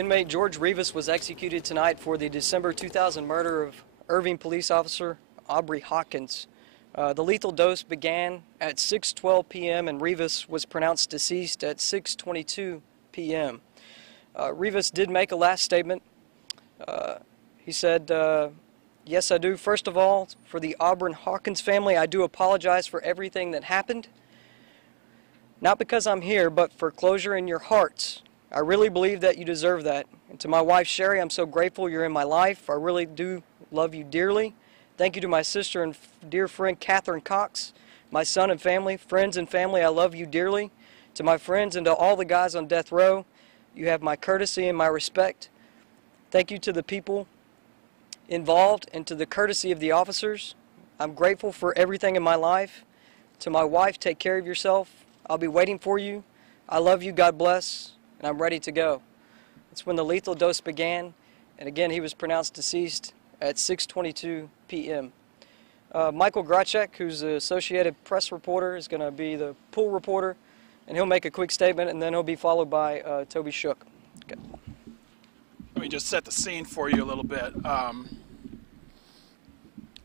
Inmate George Rivas was executed tonight for the December 2000 murder of Irving police officer Aubrey Hawkins. The lethal dose began at 6:12 p.m. and Rivas was pronounced deceased at 6:22 p.m. Rivas did make a last statement. He said, yes, I do. First of all, for the Aubrey Hawkins family, I do apologize for everything that happened. Not because I'm here, but for closure in your hearts. I really believe that you deserve that. And to my wife, Sherry, I'm so grateful you're in my life. I really do love you dearly. Thank you to my sister and dear friend, Catherine Cox, my son and family, friends and family, I love you dearly. To my friends and to all the guys on death row, you have my courtesy and my respect. Thank you to the people involved and to the courtesy of the officers. I'm grateful for everything in my life. To my wife, take care of yourself. I'll be waiting for you. I love you, God bless, and I'm ready to go. That's when the lethal dose began, and again, he was pronounced deceased at 6:22 p.m. Michael Grachek, who's the Associated Press reporter, is going to be the pool reporter, and he'll make a quick statement, and then he'll be followed by Toby Shook. Okay. Let me just set the scene for you a little bit.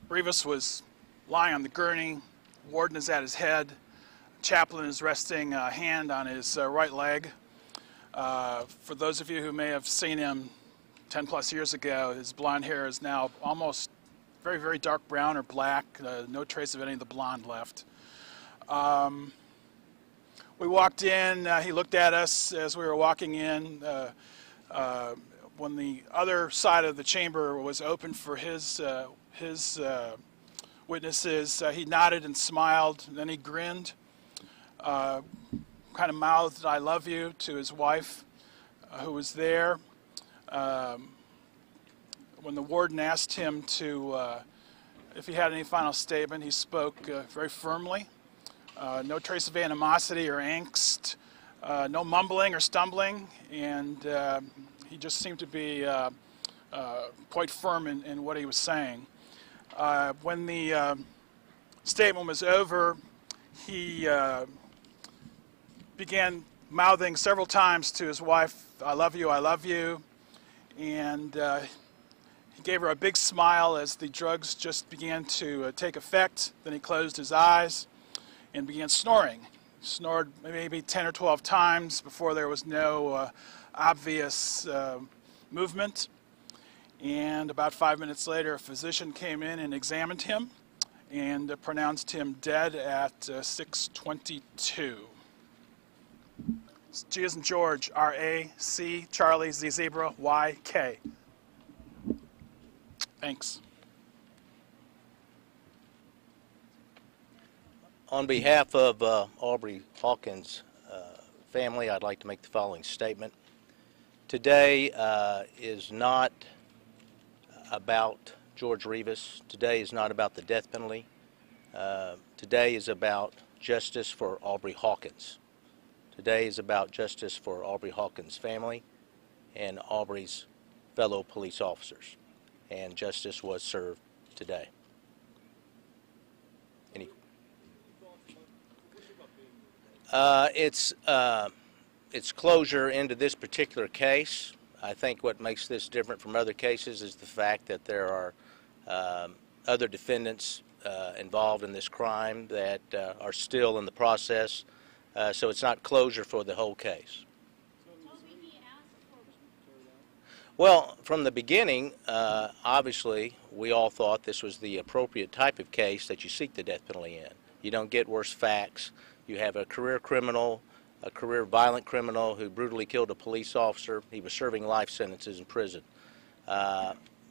Rivas was lying on the gurney, warden is at his head, chaplain is resting a hand on his right leg. For those of you who may have seen him 10 plus years ago, his blonde hair is now almost very, very dark brown or black, no trace of any of the blonde left. We walked in, he looked at us as we were walking in. When the other side of the chamber was open for his witnesses, he nodded and smiled, and then he grinned, kind of mouthed, "I love you," to his wife, who was there. When the warden asked him if he had any final statement, he spoke very firmly. No trace of animosity or angst, no mumbling or stumbling, and he just seemed to be quite firm in what he was saying. When the statement was over, he began mouthing several times to his wife, "I love you, I love you," and he gave her a big smile as the drugs just began to take effect. Then he closed his eyes and began snoring. He snored maybe 10 or 12 times before there was no obvious movement. And about 5 minutes later, a physician came in and examined him and pronounced him dead at 6:22. G as in George, R-A, C, Charlie, Z zebra, Y, K. Thanks. On behalf of Aubrey Hawkins' family, I'd like to make the following statement. Today is not about George Rivas. Today is not about the death penalty. Today is about justice for Aubrey Hawkins. Today is about justice for Aubrey Hawkins' family and Aubrey's fellow police officers. And justice was served today. Any? It's closure into this particular case. I think what makes this different from other cases is the fact that there are other defendants involved in this crime that are still in the process. So it's not closure for the whole case. Well, from the beginning, obviously, we all thought this was the appropriate type of case that you seek the death penalty in. You don't get worse facts. You have a career criminal, a career violent criminal who brutally killed a police officer. He was serving life sentences in prison.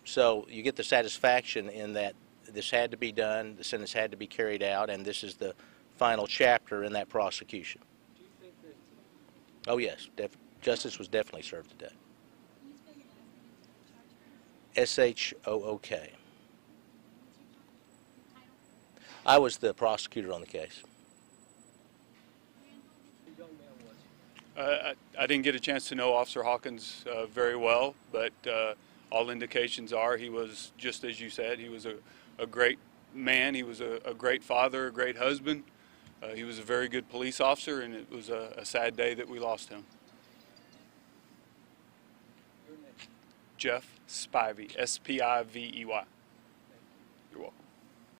So you get the satisfaction in that this had to be done, the sentence had to be carried out, and this is the final chapter in that prosecution. Oh yes, justice was definitely served today. S-H-O-O-K. I was the prosecutor on the case. I didn't get a chance to know Officer Hawkins very well, but all indications are he was, just as you said, he was a great man, he was a great father, a great husband. He was a very good police officer, and it was a sad day that we lost him. Jeff Spivey, S-P-I-V-E-Y. You're welcome.